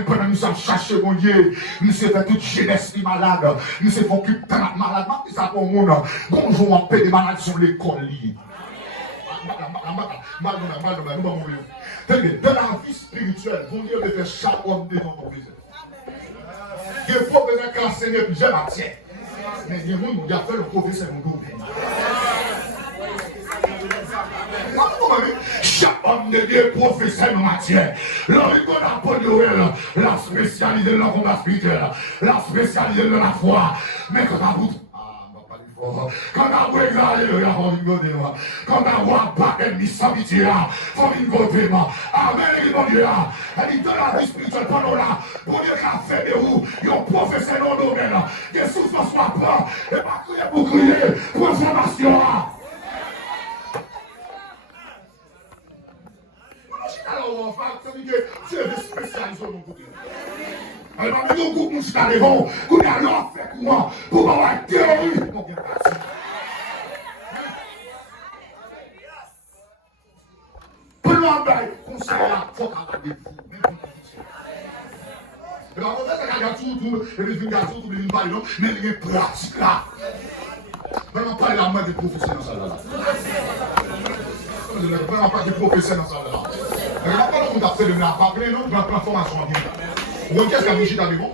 même pendant nous sommes cherchés, mon Dieu, nous sommes fait toute jeunesse qui malade, nous sommes occupés de notre malade, mais ça pour mon nom. Bonjour, on paie des malades sur l'école. Dans la vie spirituelle, vous Dieu de faire chaque homme de ton professeur. Il faut que vous enseigner plusieurs matières. Mais il y a des gens qui ont fait le professeur de nous. Chaque homme de Dieu professeur en matière. L'origine à Paul Noël, la spécialité dans le combat spirituel, la spécialité dans la foi. Mais quand vous quand on voit Alléluia, quand on voit pas ennemi s'habituer, faut une voter. Amen, mon Dieu. Elle dit dans la vie spirituelle, pendant là, bon Dieu qui a fait de vous, ils ont professé dans le domaine. Que souffrance soit pas, et pas crier pour crier, pour information. Alors, on va faire que tu es spécialisé dans mon côté. Alors, on va mettre au groupe, nous sommes devant, qu'on a l'offre fait comment pour avoir une théorie. Pour l'envers, conseil là, il faut qu'on ait des fous. Alors, on va faire que les garçons, tous les gens, mais les pratiques là. On va parler la main des professeurs dans ça là. On va pas des professeurs dans ça là. On va pas nous faire de la parler, non, on va prendre formation bien. Vous qu'est-ce que vous avez bon?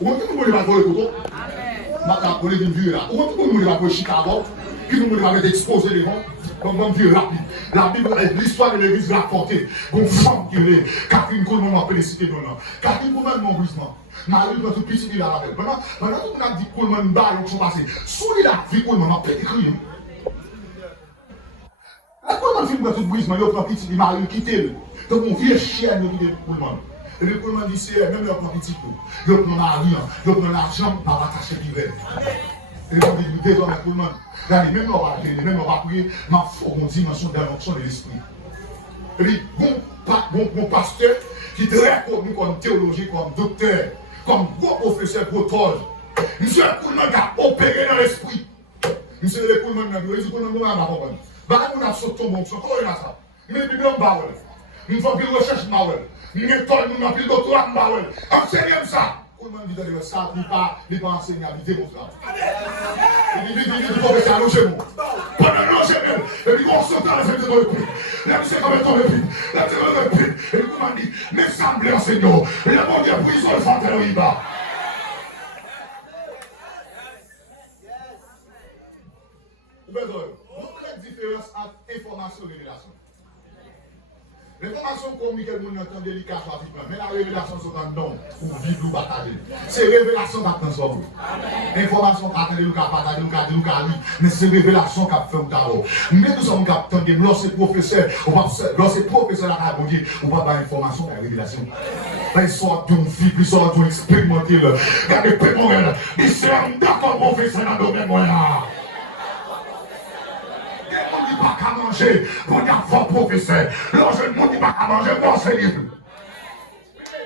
Vous que vous voulez pas pour le couteau? Maintenant, vous voulez une vue là. Vous que vous voulez pas pour Chicago? Puis vous voulez pas exposer les gens? Comme une vue rapide. La Bible, l'histoire de l'église racontée. Une femme qui est, Catherine Coleman m'a félicité dans nom. Catherine Coleman m'a brisement. Marie, dans tout petit, il a la belle. Maintenant, tout le monde a dit Coleman bas, ils sont passés. Sous la vie, Coleman m'a pété crié. La Coleman film dans tout brisement, il a pris petit, il m'a quitté. Donc, mon vieux chien, il est Coleman. Et le Coleman dit, c'est même leur petit, il prend Marie, il prend l'argent, il va attacher qui veut. Et on dit, désormais, Coleman. Regardez, même on va prier, même on va prier, ma foi, mon dimension d'invention de l'esprit. Et puis, bon pasteur qui est très connu comme théologien, comme docteur, comme gros professeur protole. Monsieur Coleman qui a opéré dans l'esprit. Monsieur le Coleman, il dit Coleman, on va comprendre. Bah, on a sauté mon son, comment il a ça? Il est bien barrel. Une fois qu'il recherche barrel. Il est école, il a pris le doctorat barrel. Enseignez ça. Coleman dit ça, il n'est pas enseigné à l'idée comme ça. Il dit, il faut que ça allonge moi. Pendant l'enchaînement, et puis on saute dans les femmes de l'esprit. Là, c'est comme un temps de vie. Là, c'est comme un temps de vie. Et puis, comment dit, mais semblez enseignant. Et le bon Dieu, prison, le fond de l'Iba. Vous avez la différence entre information et révélation. L'information communique le monde entend délicat rapidement, mais la révélation c'est un don pour vivre ou partager. C'est révélation qui a transformé. L'information qui a attendu, qui a partagé, qui a dit, qui a lu, mais c'est révélation qui a fait d'abord. Mais nous sommes capables de lorsque professeur, lorsque professeur a dit, on va avoir l'information et la révélation. Il sort d'une vie, il sort d'une expérimenté. Regardez, Pémorel, il s'est un d'accord professeur dans le domaine moyen. On ne dit pas qu'à manger, on y a fort professeur. Lorsque on ne dit pas qu'à manger, on enseigne plus.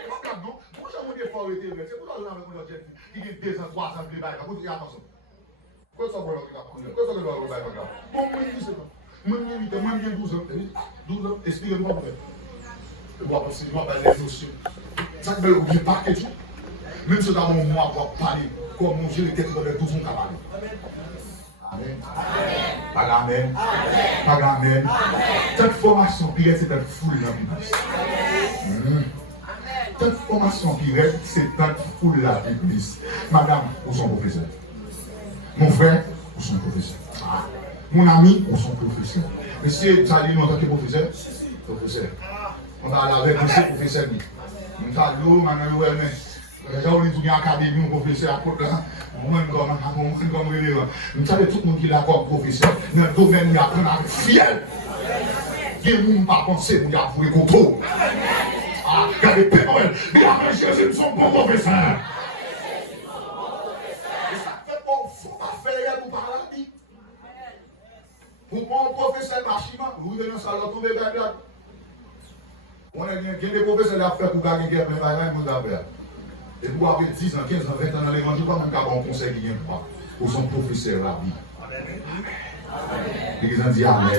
Regarde, non, pourquoi on dit fort été, c'est pour ça que on a dit qu'il y a 2 ans, 3 ans, il y a attention. Quoi ça, on va regarder? Quoi ça, on va regarder? Bon, moi, je dis ça. Moi, j'ai 12 ans. 12 ans, expliquez-moi pour faire. Je vois passer, je vois pas les notions. Ça que vous ne pas quelque chose. Même si d'abord, moi, pour parler, comme mon Dieu, les têtes de 12 ans, qui a parlé. Amen. Amen. Amen. Cette formation qui reste, c'est une foule dans l'église. Cette formation qui reste, c'est une foule dans l'église. Madame, où sont professeurs? Mon frère, où sont professeurs? Mon ami, où sont professeurs? Monsieur, vous allez nous en tant que professeur? Professeur. On va aller avec monsieur professeur. On va aller où, maintenant, déjà, on est tout bien académie, mon professeur à côté là. Moi, comme relève. Vous savez, tout le monde qui est comme professeur, dans le domaine, il apprend avec fiel. Il y a des gens qui ne pensent pas, il y a des contrôles. Ah, regardez, Pémorel, mais après Jésus, nous sommes bons professeurs. Et ça fait qu'on ne faut pas faire pour parler à vie. Pour prendre un professeur d'archivement, vous venez dans le salon, tomber vers là. On a des professeurs qui ont fait pour gagner des plein de vous avez. Et pour avoir 10 ans, 15 ans, 20 ans dans l'évangile, pas même qu'avoir un conseil qui vient pas. Ou son professeur la vie. L'église a dit amen.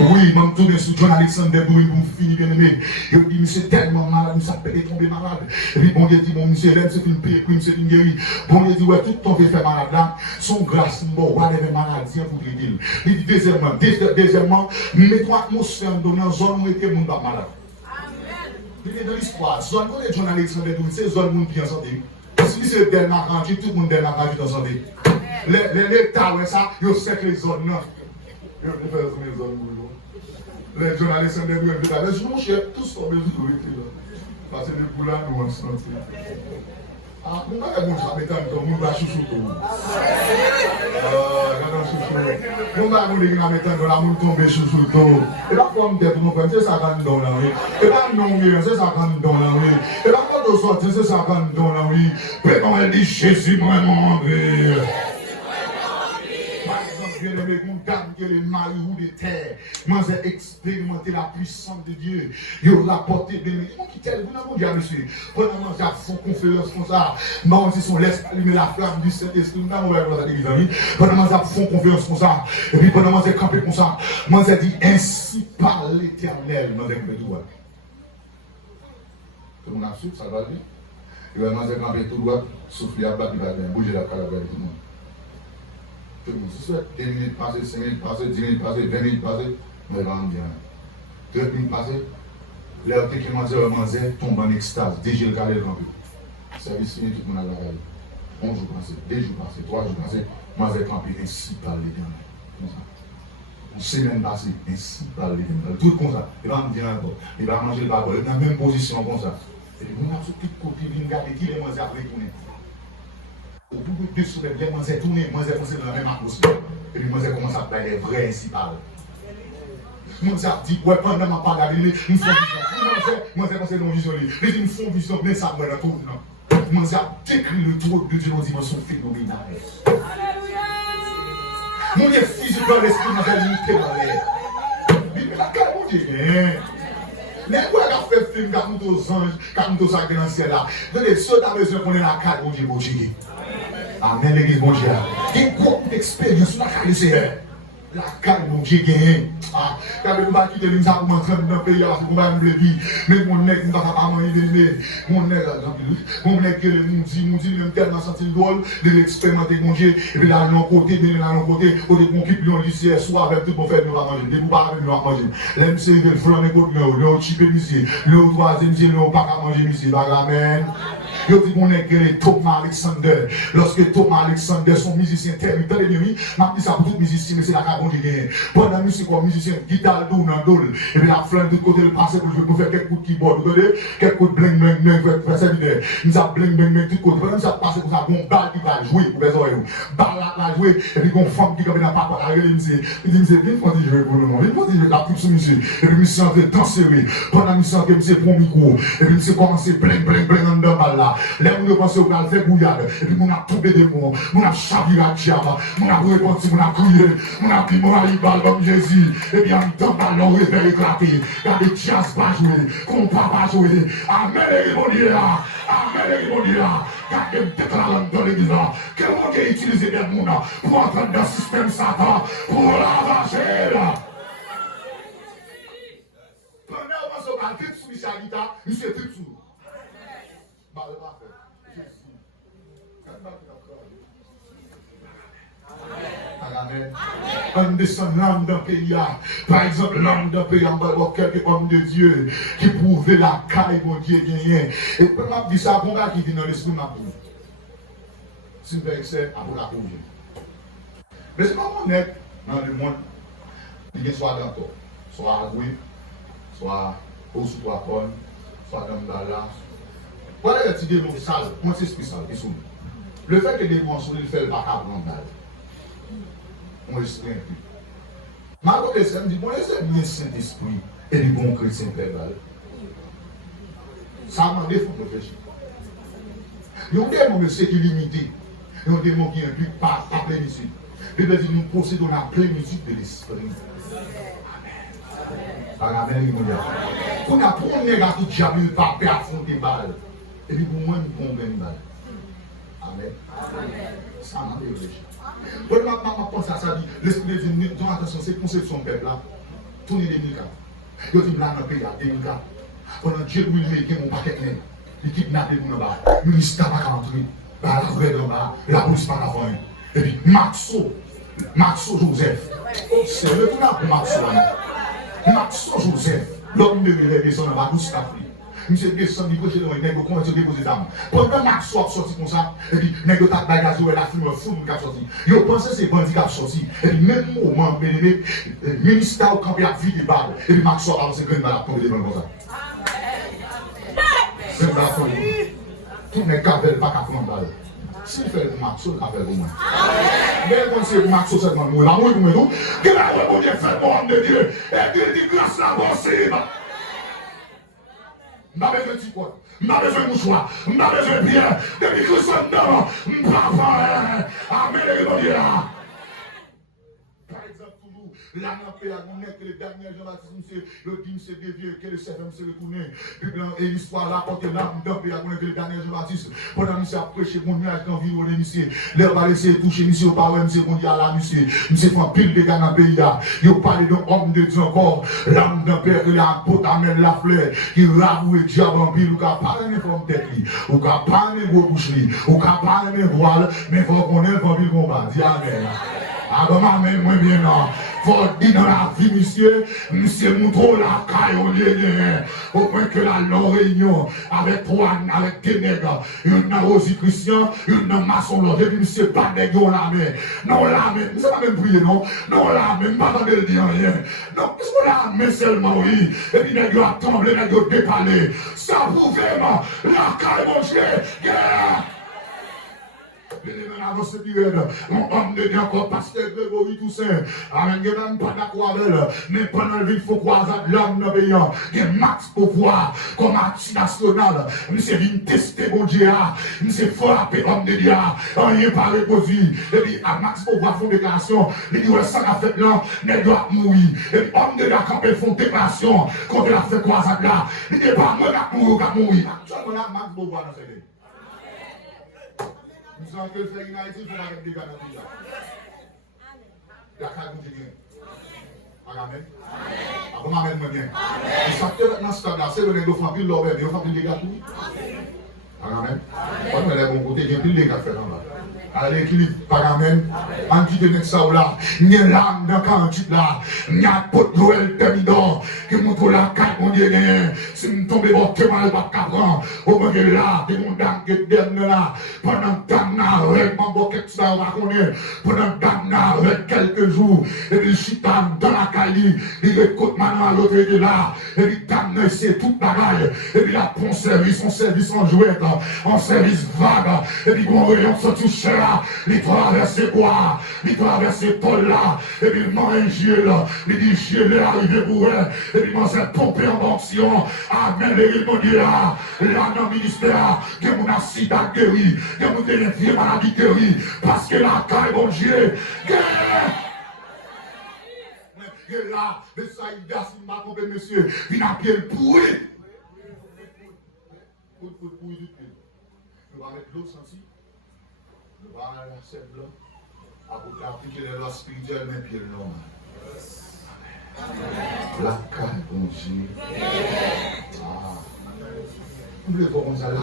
Oui, je me tourne sur John Alexander pour finir bien aimé. Il dit, monsieur tellement malade, monsieur peut tomber malade. Et puis bon Dieu dit, mon monsieur, là, c'est une paix, c'est une guérie. Bon Dieu dit, ouais, tout ton fait malade là, son grâce, bon, ouais, les maladies, vous dire. Il dit, deuxièmement, mets-toi atmosphère dans une zone où était mon malade. Il est dans l'histoire, zone où est John Alexander, c'est zone où on est en santé. Si c'est Delma Ranchi, tout le monde Delma Ranchi en santé. L'État, ouais, ça, il sait que les zones, non. Il faut faire les zones. Les journalistes sont des bruits de la vie. Mon cher, tous sont besoin de là. Parce que les boulons nous en santé. Ah, mon gars, mon cher, comme mon gars, chouchou. Mon gars, mon gars, mettant la moule tomber chouchou. Et là, pour me dire, mon frère, c'est ça qu'on donne là, oui. Et là, non, c'est ça qu'on donne là, oui. Et là, quand on sort, c'est ça qu'on donne là, oui. Mais quand elle dit Jésus, vraiment, oui. Bien aimé, mon dame que les maillots de terre, moi j'ai expérimenté la puissance de Dieu. Il a porté bien aimé. Mon qui tel, vous n'avez pas dit, monsieur. Pendant que j'ai fait une conférence comme ça, non, si on laisse allumer la flamme du Saint-Esprit, nous n'avons pas dans l'église. Pendant que j'ai fait une conférence comme ça, et puis pendant que j'ai campé comme ça, moi j'ai dit, ainsi par l'Éternel, moi j'ai campé tout droit. Tout le monde a su, ça va bien. Et moi j'ai campé tout droit, souffler à bas, il va bien, bouger la calabre avec tout le monde. Tout le monde, si c'est 2 minutes passées, 5 minutes passées, 10 minutes passées, 20 minutes passées, mais là on dit 2 minutes passées, l'heure qui mangeait, tombe en extase, déjà le calé campé. Service fini, tout le monde a la gagné. 11 jours passés, 2 jours passés, 3 jours passés, moi j'ai campé ainsi par l'Éternel. Comme ça. Une semaine passée, ainsi par l'Éternel. Tout comme ça. Il va me dire encore, il va manger le barbare, il est dans la même position comme ça. Et puis, on a sur tout côté, il vient regarder qui les mange après tourner. Au bout de 2 semaines, les gens ont tourné, moi j'ai commencé dans la même atmosphère. Et puis moi j'ai commencé à parler les vrais principales. Moi j'ai dit, ouais, pendant ma parole, ils me font vision. Moi j'ai commencé dans la vision. Ils me font vision, mais ça me retrouve. Moi j'ai décrit le trône de Dieu dans une dimension phénoménale. Alléluia! Moi j'ai physique dans l'esprit, moi j'ai limité dans l'air. Mais la carte, mon Dieu, les gens qui fait film, qui ont aux anges, qui ont aux actes dans le ciel là. Donc, ceux qui ont besoin qu'on ait la carte, mon Dieu, mon Dieu. Amen, l'église, mon Dieu. Il y a une grande expérience sur la carte du Seigneur. La carte, mon Dieu, gagne. Ah, quand on va quitter les gens pour entrer dans le pays, parce qu'on va me le dire. Mais mon nez, on va pas manger, mon nez, que nous dit, même tellement senti le drôle de l'expérimenter, mon Dieu. Et puis là, de l'autre côté, de l'autre côté, on est qu'on quitte le lycée, soit avec tout pour faire, nous va manger. Des boubards, nous va manger. L'aime, c'est le flanc, le chipé, le troisième, le pas à manger, monsieur. Amen. Je dis qu'on est que Thomas Alexander. Lorsque Thomas Alexander, son musicien terminé, l'ennemi, m'a dit ça pour tout musicien, mais c'est la carbone qui gagne. Pendant la musique, comme musicien, guitare, doux, dans dol, et puis la flamme de côté, le passé, pour faire quelques coups de keyboard, vous voyez, quelques coups de bling, bling, bling, pour faire séminaire. Nous avons bling, bling, bling, tout côté. Pendant ça passe, nous avons une balle qui va jouer pour les oreilles. Balle la jouer, et puis une femme qui va pas à il dit, monsieur, viens, faut dire jouer pour le moment. Viens, dire la coupe sur monsieur. Et puis, monsieur, en train de danser, pendant que monsieur, monsieur, prend micro, et puis, monsieur, commence bling, bling, bling, en dedans, balle là. Là, on pense au gal fait bouillade, et puis on a tombé des mots, on a chaviré à diable, on a répondu, on a crié, on a pris mon alibal comme Jésus, et bien dans le ballon, il est éclaté, il y a des jazz pas jouer, compas pas jouer, amen les rebondis là, amen les rebondis là, gardez une tête dans l'église là, que mon Dieu utilise des gens pour entrer dans le système Satan, pour l'arracher là. Pendant qu'on se parle, tout sur la guitare, il se tout sous. Bah, le parfait. Amen. On descend l'âme d'un pays. Par exemple, l'âme d'un pays, on va voir quelques hommes de Dieu qui prouvaient la caille, mon Dieu, gagné. Et quand on dit ça, on va qui vient dans l'esprit, ma boue. Si vous faites excès, après la boue. Mais c'est pas mon être dans le monde. Il y a soit dans toi, soit à Louis, soit au sous toi, soit dans le Dallas. Voilà les petits démons sales, moi c'est spécial, ils sont. Le fait que les démons sont, ils font le bac à prendre mal. On esprit plus. Ma connaissance me dit, bon, c'est bien Saint-Esprit et du bon chrétien verbal. Ça m'a dit, il faut réfléchir. Il y a des démons, monsieur, qui limités. Il y a des démons qui n'impliquent pas la plénitude. Il veut dire, nous possédons la plénitude de l'esprit. Amen. Amen. On a pour un nègre tout diable, il va pas affronter balle. Et puis pour moi, nous pouvons gagner balle. Amen. Ça m'a dit, réfléchir. Quand je pense à ça, l'esprit de Dieu, dans attention, c'est conception de peuple là. Tournez 2004. Yo dit là dans le pays à 2004. Pendant Dieu lui met mon paquet de il kidnappe les gens là-bas. Le ministère n'a pas entré. La gouvernement là, la police pas la faire. Et puis Maxo Joseph. C'est le tout là pour Maxo Joseph. L'homme de mes descend dans la douce Afrique. Monsieur descend, il prêche dans les nègres, comment se déposer d'âme. Pendant Maxo a sorti comme ça, et puis nègre t'a bagage, la fume, fou, qui a sorti. Il pensait c'est bandit qui a sorti. Et puis même moment, le ministère au campé a vidé balle. Et puis Maxo a lancé une balle à tomber des mains comme ça. C'est une balle. Tout n'est qu'à faire pas qu'à prendre balle. S'il fait le Maxo, il a fait pour moi. Mais quand c'est Maxo, c'est pour moi. L'amour pour nous. Que la bon Dieu fait pour de Dieu. Et Dieu dit grâce à vous, c'est. Je n'ai pas besoin de quoi. Je n'ai pas besoin de mouchoir. Je n'ai pas besoin de pierre. Depuis que je suis dedans, je ne peux pas faire. Amen, les Dieu. Par exemple, toujours, là, dans le pays, on est que les derniers Jean-Baptiste, le dit, c'est dévié, que le servant s'est retourné. Et l'histoire là, quand là, dans le pays, on est que les derniers Jean-Baptiste, pendant que nous avons prêché, mon nuage d'environ, monsieur, l'air va laisser toucher, monsieur, pas ouais, monsieur, on dit à la, monsieur, fait pile de gars dans le pays là. Il parle d'un homme de Dieu encore, l'âme d'un père, il a un pot à mettre la fleur, qui raboue et diable en pile, ou qu'à parler de forme tête, ou qu'à parler de bouche, ou qu'à parler de voile, mais il faut qu'on ait un pile combat. Dis amen. Ah, bon, amen, moi bien, non. Faut dire dans la vie, monsieur Mouton, la caille, on y est, au point que la longue réunion, avec trois, avec des nègres, une aussi Christian, une maçon, l'autre, et puis monsieur pas de nègres, la main. Non, la main, c'est pas même prier, non? Non, la main, pas dans le dire rien. Non, qu'est-ce qu'on la main seulement, oui? Et puis nègres a tremblé, nègres dépalé. Ça prouve vraiment, la caille, mon cher, guerre! Avant cette période, mon homme de Dieu encore, pasteur Grégory Toussaint, amen, il n'y a même pas d'accord avec elle, mais pendant le vie, il faut croiser l'homme dans le pays, il y a max pouvoir, comme artiste national, monsieur vient tester mon Dieu, monsieur frapper l'homme de Dieu, rien pas reposé, et puis à max pouvoir font déclaration, il dit, ouais, ça a fait là, mais doit mourir, et puis l'homme de Dieu, quand ils font déclaration, quand il a fait croisade là, il dit, pas moi, qui mourir, actuellement là, max pouvoir dans ce pays. Nous avons fait une Haïti pour arrêter des gars dans le pays. La carte nous dit amen. Amen. Amen. Bien. Et ça fait dans ce stade-là, c'est le nègre qui fait pile l'homme, il fait pile des gars tout. Amen. On va aller bon côté, il y a pile des gars faire là. Allez, l'équilibre, par amen. En qui de ça ou là, il y a l'âme dans 48 là, il y a pot Noël terminant, que mon tour la carte, mon Dieu, si je tombe bon, que mal pas capran, au moins là, que mon dame qui est là, pendant dame là, avec mon boquet, ça va connaître, pendant dame là, avec quelques jours, et puis chitam dans la caille, il écoute maintenant à l'autre de là, et puis dame là, c'est toute la balle, et puis là, pour service en jouet, en service vague, et puis mon rayon se touche là, il traverse quoi, il traverse Paul là, et puis il mange là, il dit Dieu est arrivé pour elle, et puis il s'est pompé en action, amen, les Dieu là, dans le ministère, que mon accident guéri, que mon vieille maladie guéri, parce que la caille, mon Dieu, et là, le saïda, si m'a trompé, monsieur, il a pied pourri. Pourri du pied. Nous allons mettre l'eau senti. Nous allons aller à la scène blanc. Pour appliquer les lois spirituelles, mais pieds longs. La caille, mon Dieu. Ah. Nous le voyons à la